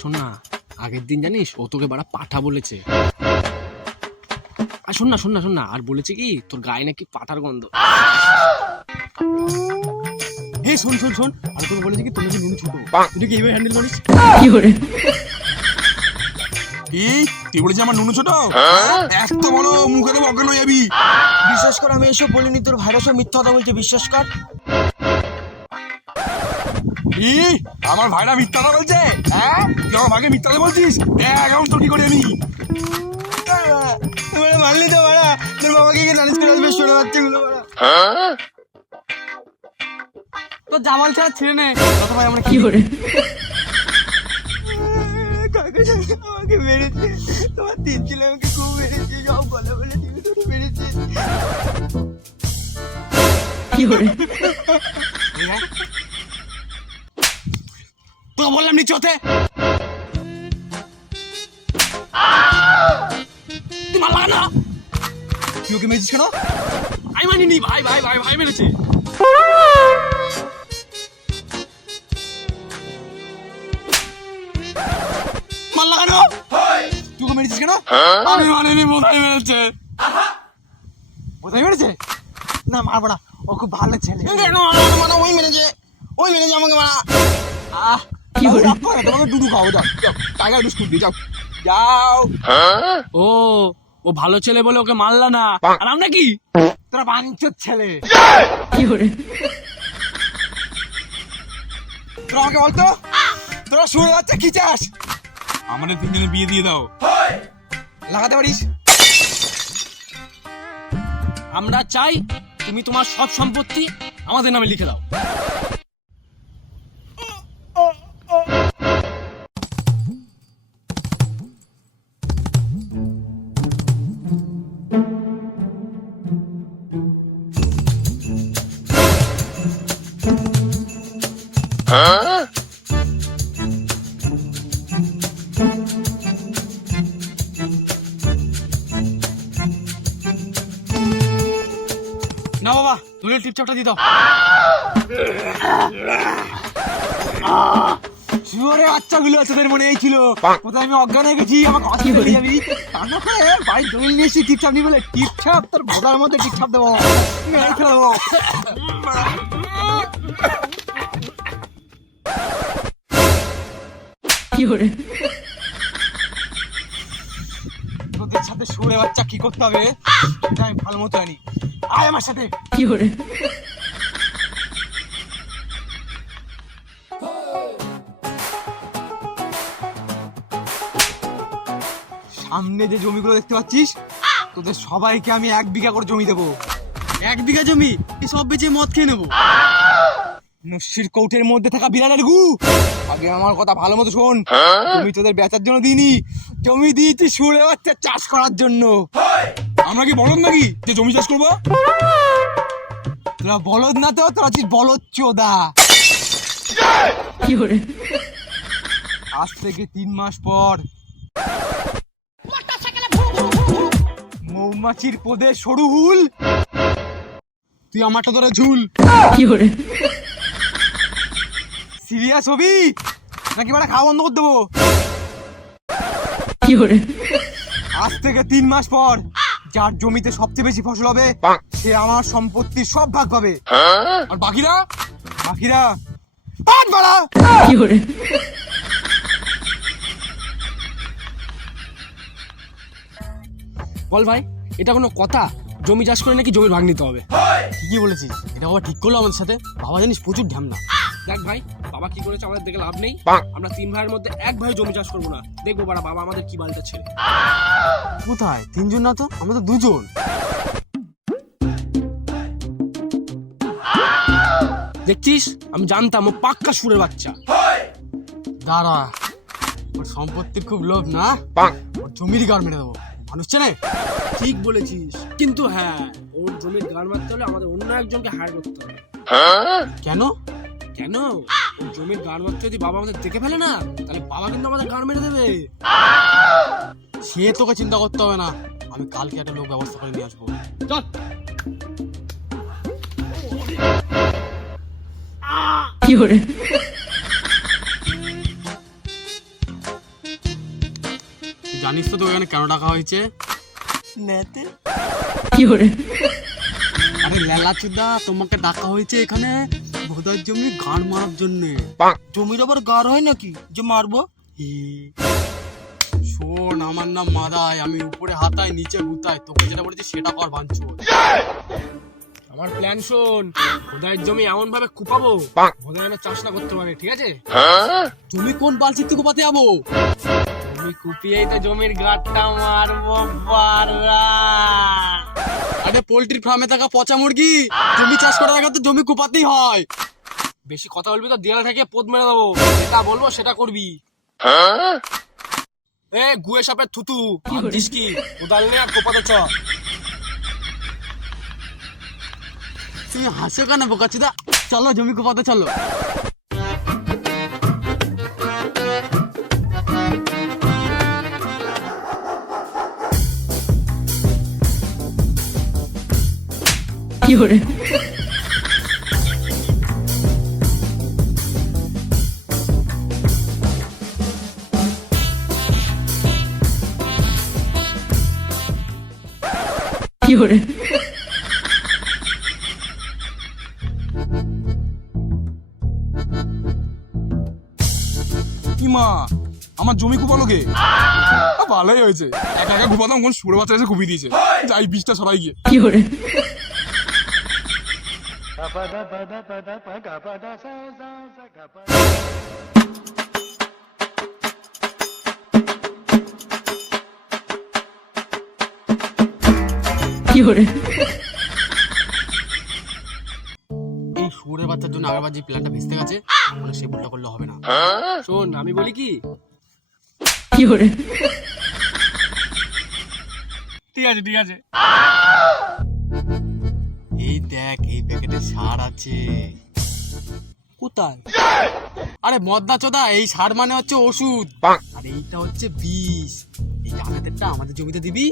শোন না, আগের দিন জানিস ও তোকে বাড়া পাঠা বলেছে। আর শোন না, আর বলেছে কি তোর গায়ে নাকি পাঠার গন্ধ। হে শোন, আর তোকে বলেছে কি তোর নাকি নুন ছোট, তুই কি এইভাবে হ্যান্ডেল করিস? কি করে কি তুই বলেছিস আমার নুনু ছোট? এক তো বলো মুখে তো অজ্ঞান হয়ে যাবি। বিশ্বাস কর আমি এসব বলিনি, তোর ভাইরাসও মিথ্যা কথা বলছে, বিশ্বাস কর। কি আমার ভাইরা মিথ্যা কথা বলছে? হ্যাঁ তুই আমার ভাইকে মিথ্যা কথা বলছিস? দেখ এখন তোর কি করে আমি তোমরা মানলি তো বাড়া, তোর বাবাকে কি নালিশ করে আসবে শোনা যাচ্ছে গুলো বাড়া। তোর জামাল ছাড়া ছেড়ে নে, তত ভাই আমরা কি করে কাকা আমাকে মেরেছে, তোমার তিন ছেলে আমাকে খুব মেরেছে, সব বলে বলে তুমি তোর মেরেছে। কি করে তোকে বললাম নিচে হতে। তুই মার লাগা না। তুই ওকে মেরেছিস কেন? আমি মানিনি, ভাই মেরেছে। মার লাগানো তুই ওকে মেরেছিস কেন? আমি মানিনি, বোধাই মেরেছে। বোঝাই মেরেছে? না মারবো না, ও খুব ভালো ছেলে। ওই মেরেছে আমাকে মারা। কি করে তোমাকে দুধু খাওয়াবো, যাও টাইগার বিস্কুট দিয়ে যাও। ও ভালো ছেলে বলে ওকে মারলা না, আর আমরা কি? তোরা বাঞ্চোর ছেলে। কি করে তোরা আমাকে বলতো তোরা শুনে যাচ্ছে কি চাস? আমাদের তিনজনে বিয়ে দিয়ে দাও, লাগাতে পারিস? আমরা চাই তুমি তোমার সব সম্পত্তি আমাদের নামে লিখে দাও। না বাবা, তুলে টিপচাপটা দিয়ে দাও। শুয়োরে বাচ্চাগুলো আছে, তোদের মনে এই ছিল কোথায় আমি অজ্ঞান হয়ে গেছি, আমাকে হসপিটালে যাবি। কান্না করে বাড়ির জমি নিয়ে এসেছি টিপছাপ নিয়ে বলে, টিপছাপ তোর ভোদার মধ্যে টিপছাপ দেবো, মেরে ফেলে দেবো। কি করে তোদের সাথে শুয়োরে বাচ্চা কি করতে হবে এটা আমি ভালো মতো জানি। আয় আমার সাথে। কি করে সামনে যে জমিগুলো দেখতে পাচ্ছিস, তোদের সবাইকে আমি 1 বিঘা করে জমি দেবো। 1 বিঘা জমি এই সব বেচে মদ খেয়ে নেবো। নস্যির কৌটের মধ্যে থাকা বিড়ালের গু, আগে আমার কথা ভালো মতো শোন। জমি তোদের বেচার জন্য দিইনি, জমি দিয়েছি শুয়োরে বাচ্চা চাষ করার জন্য। আমরা কি বলদ নাকি যে জমি চাষ করবো? তোরা বলদ না তো, তোরা হচ্ছিস বলদ চোদা। কি করে আজ থেকে 3 মাস পর মৌমাছির পদে সরু হুল, তুই আমারটা ধরে ঝুল। কি করে সিরিয়াস হবি নাকি বাড়া খাওয়া বন্ধ করে দেবো? কি করে আজ থেকে 3 মাস পর যার জমিতে সবচেয়ে বেশি ফসল হবে সে আমার সম্পত্তির সব ভাগ পাবে, আর বাকিরা? বাকিরা পাট বাড়া। কি করে বল ভাই, এটা কোনো কথা? জমি চাষ করে নাকি জমির ভাগ নিতে হবে। কি বলেছিস? এটা বাবা ঠিক করলো আমাদের সাথে। বাবা জানিস প্রচুর ঢ্যামনা। দেখ ভাই, বাবা কি করেছে আমাদের দেখে লাভ নেই। আমরা 3 ভাইয়ের মধ্যে 1 ভাই জমি চাষ করবো না। দেখবো বাবা আমাদের কি বালটা ছেড়ে। কোথায় 3 জন না তো, আমরা তো 2 জন। দেখছিস, আমি জানতাম ও পাক্কা সুরের বাচ্চা। দাঁড়া, ওর সম্পত্তির খুব লোভ না, ওর জমির গাড় মেরে দেবো, মানুষ চেনে। ঠিক বলেছিস, কিন্তু হ্যাঁ, ওর জমির গান মারতে হলে আমাদের অন্য একজনকে হায়ার করতে হবে। কেন? কেন? ওর জমির গান মারতে যদি বাবা আমাদের দেখে ফেলে না, তাহলে বাবা কিন্তু আমাদের গান মেরে দেবে। সে তোকে চিন্তা করতে হবে না, আমি কালকে একটা লোক ব্যবস্থা করে নিয়ে আসবো। চল। কি করে জানিস তো তোকে এখানে কেন ডাকা হয়েছে? নেতে কি hore আরে লেলা চুদা, তোমাকে ডাকা হয়েছে এখানে ভোদার জমি গান মারার জন্য। জমির আবার গার হয় নাকি যে মারবো? শোন, আমার নাম মাদাই, আমি উপরে হাতাই নিচে গুতাই, তোকে যেটা বলেছি সেটা কর ভাঙচুর। আমার প্ল্যান শোন, খোদাইয়ের জমি এমন ভাবে কুপাবো খোদাই যেন চাষ না করতে পারে, ঠিক আছে? তুমি কোন বালচিতে কুপাতে যাবো? জমি কুপিয়েই তো জমির গাঁটটা মারবো বারা। আরে পোল্ট্রি ফার্মে থাকা পচা মুরগি, জমি চাষ করার আগে তো জমি কুপাতেই হয়। বেশি কথা বলবি তো দেয়াল থেকে পোদ মেরে দেবো, যেটা বলবো সেটা করবি। এ গুয়ে সাপের থুতু, ভাবছিস কি কোদাল নিয়ে আর কোপাতে চ। তুমি হাসো কেন বোকাচুদা? চলো জমি কুপাতে চলো। কি hore কি hore কি মা, আমার জমি কুপালো কে? ভালোই হয়েছে, একা একা কুপাতাম, কোন সুরে বাচ্চা এসে কুপিয়ে দিয়েছে। যাই বিষটা সরাই গিয়ে। কি hore কি hore এই সুরে বাচ্চার জন্য আগেরবার যে প্ল্যানটা ভেস্তে গেছে, মানে সে ভুলটা করলে হবে না। শোন আমি বলি কি, কি hore ঠিক আছে ঠিক আছে। এই দেখ, এই প্যাকেটে সার আছে। কোথায়? আরে মদনা চোদা, এই সার মানে হচ্ছে ওষুধ, আর এইটা হচ্ছে বিষ। এই ডানাতেরটা আমাদের জমিতে দিবি,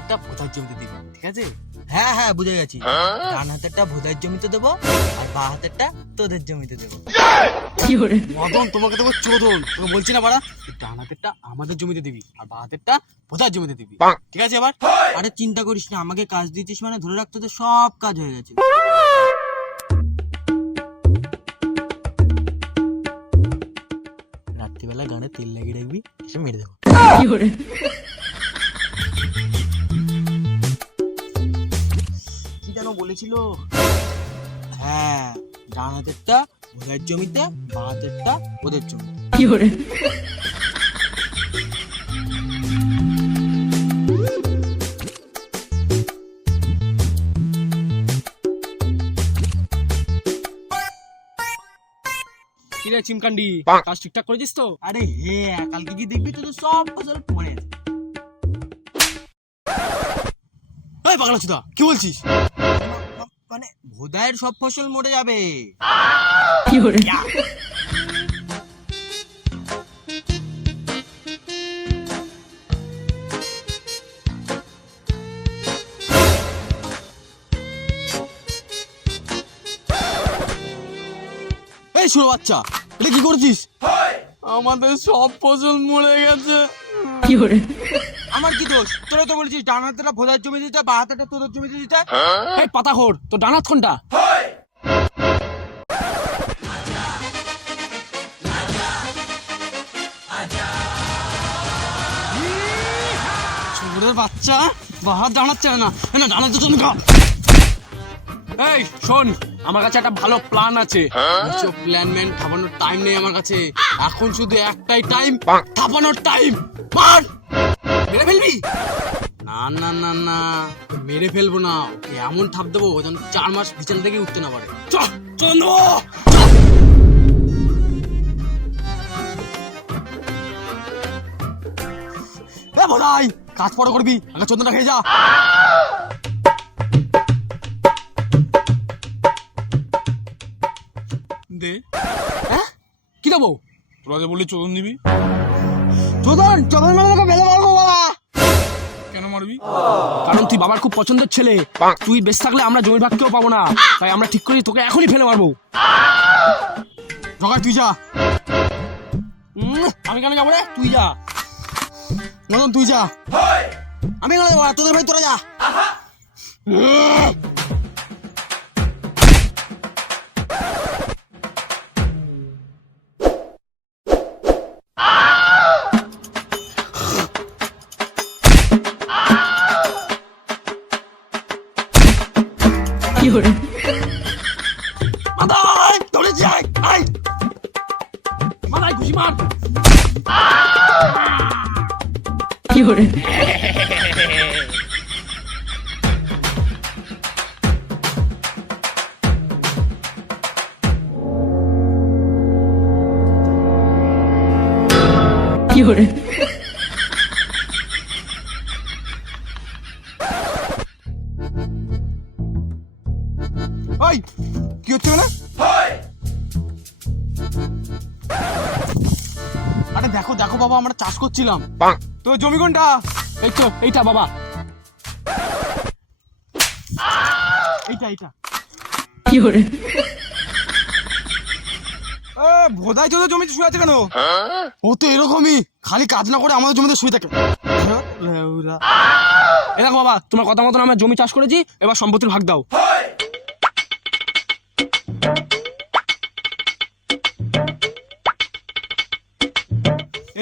এটা কোথায় জমিতে দিবি, ঠিক আছে? হ্যাঁ হ্যাঁ বুঝে গেছি, ডান হাতেরটা ভোদাইয়ের জমিতে দেবো আর বা হাতেরটা তোদের জমিতে দেবো। কি hore মদন, তোমাকে দেবো চোদন, তোকে বলছি না বাড়া, ডান হাতেরটা আমাদের জমিতে দিবি আর বা হাতেরটা বোঝার জমিতে দিবি, ঠিক আছে? আবার আরে চিন্তা করিস না, আমাকে কাজ দিতিস মানে ধরে রাখতে তো সব কাজ হয়ে গেছে। রাত্রিবেলা গানে তেল লাগিয়ে রাখবি, এসে মেরে দেবো। কি hore কি যেন বলেছিল? হ্যাঁ, ডান হাতেরটা ভোদাইয়ের জমিতে, বা হাতেরটা ওদের জমিতে। কি hore কি রে চিমকান্ডি, কাজ ঠিকঠাক করে দিস তো? আরে হ্যাঁ, কালকে কি দেখবি তো সব ফসল মরে আছে। এই পাগলা চোদা, কি বলছিস? মানে ভোদাইয়ের সব ফসল মরে যাবে। কি hore এই সুরে বাচ্চা, এটা কি করছিস? আমাদের সব ফসল মরে গেছে। কি hore আমার কি দোষ? তোরা তো বলছিস ডান হাতেরটা ভোদাইয়ের জমি দিতে, বা হাতেরটা তোদের জমিতে দিতে। এই পাতাখোর, তোর ডানাত কোনটা? সুরের বাচ্চা বাহার দাঁড়াচ্ছে না, না দাঁড়াতে তুমি খা। এই শোন, আমার কাছে একটা ভালো প্ল্যান আছে। প্ল্যান ম্যান থাপানোর টাইম নেই আমার কাছে, এখন শুধু একটাই টাইম, থাপানোর টাইম। মার, মেরে ফেলবি? না না না না, মেরে ফেলবো না, ওকে এমন থাপ দেবো যেন 4 মাস বিছানা থেকে উঠতে না পারে। চল চল নেবো। এ ভোদাই, কাজ পরে করবি, আগে চোদনাটা খেয়ে যা। দে, হ্যাঁ কি দেবো? তোরা যে বললি চোদন দিবি, চোদন চোদন মানে মেলে মারবো বাবা। কেন মারবি? কারণ তুই বাবার খুব পছন্দের ছেলে, তুই বেঁচে থাকলে আমরা জমির ভাগ কেউ পাবো না, তাই আমরা ঠিক করি তোকে এখনই ফেলে মারবো। জগাই তুই যা। আমি কেন যাবো রে, তুই যা। মদন তুই যা, আমি গেলে তোদের ভাই তোরা যা। Fiore, মাদাই তোরে যাই, আই মারাই খুশি মার। Fiore, Fiore, ওই কি হচ্ছে না? আরে দেখো দেখো বাবা, আমরা চাষ করছিলাম। তো জমি কোনটা? এই তো এইটা বাবা। এইটা এইটা। Fiore, ভোদাই চোদা জমিতে শুয়ে আছে কেন? ও তো এরকমই, খালি কাজ না করে আমাদের জমিতে শুয়ে থাকে। এ দেখো বাবা, তোমার কথা মতন আমরা জমি চাষ করেছি, এবার সম্পত্তির ভাগ দাও।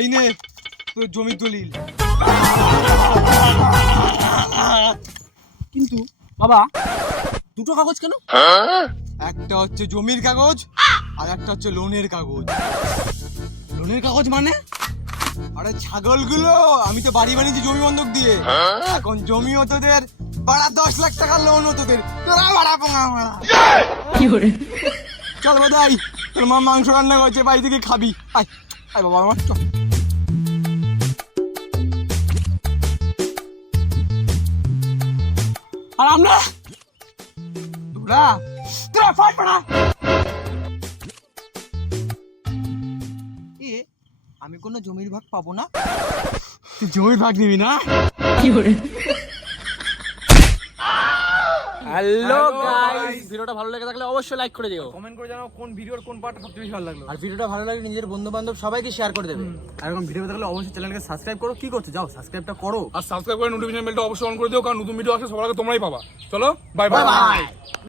এই নে তোর জমির দলিল। কিন্তু বাবা দুটো কাগজ কেন? একটা হচ্ছে জমির কাগজ আর একটা হচ্ছে লোনের কাগজ। লোনের কাগজ মানে? আরে ছাগলগুলো, আমি তো বাড়ি বানিয়েছি জমি বন্ধক দিয়ে। এখন জমিও তোদের, বাড়া 10 লাখ টাকার লোনও তোদের। তোরা বাড়া পোঙা মারা। Fiore, চল বোধাই, তোর মা মাংস রান্না করছে, বাড়ি থেকে খাবি। আয় আয় বাবা আমার, চল। আর আমরা তোরা তোরা ফাট পড়া। আমি কোনো জমির ভাগ পাবো না? তুই জমির ভাগ নিবি না? Fiore, হ্যালো গাইস, ভিডিওটা ভালো লেগে থাকলে অবশ্যই লাইক করে দিও। কমেন্ট করে জানাও কোন ভিডিওর কোন পার্টটা সবচেয়ে বেশি ভালো লাগলো। আর ভিডিওটা ভালো লাগলে নিজের বন্ধু বান্ধব সবাইকে শেয়ার করে দেবে। আর এরকম ভিডিও দেখলে অবশ্যই চ্যানেলকে সাবস্ক্রাইব করো। কি করছো, যাও সাবস্ক্রাইবটা করো। আর সাবস্ক্রাইব করে নোটিফিকেশন বেলটা অবশ্যই অন করে দিও, কারণ নতুন ভিডিও আসলে সবার আগে তোমরাই পাবা। চলো বাই বাই।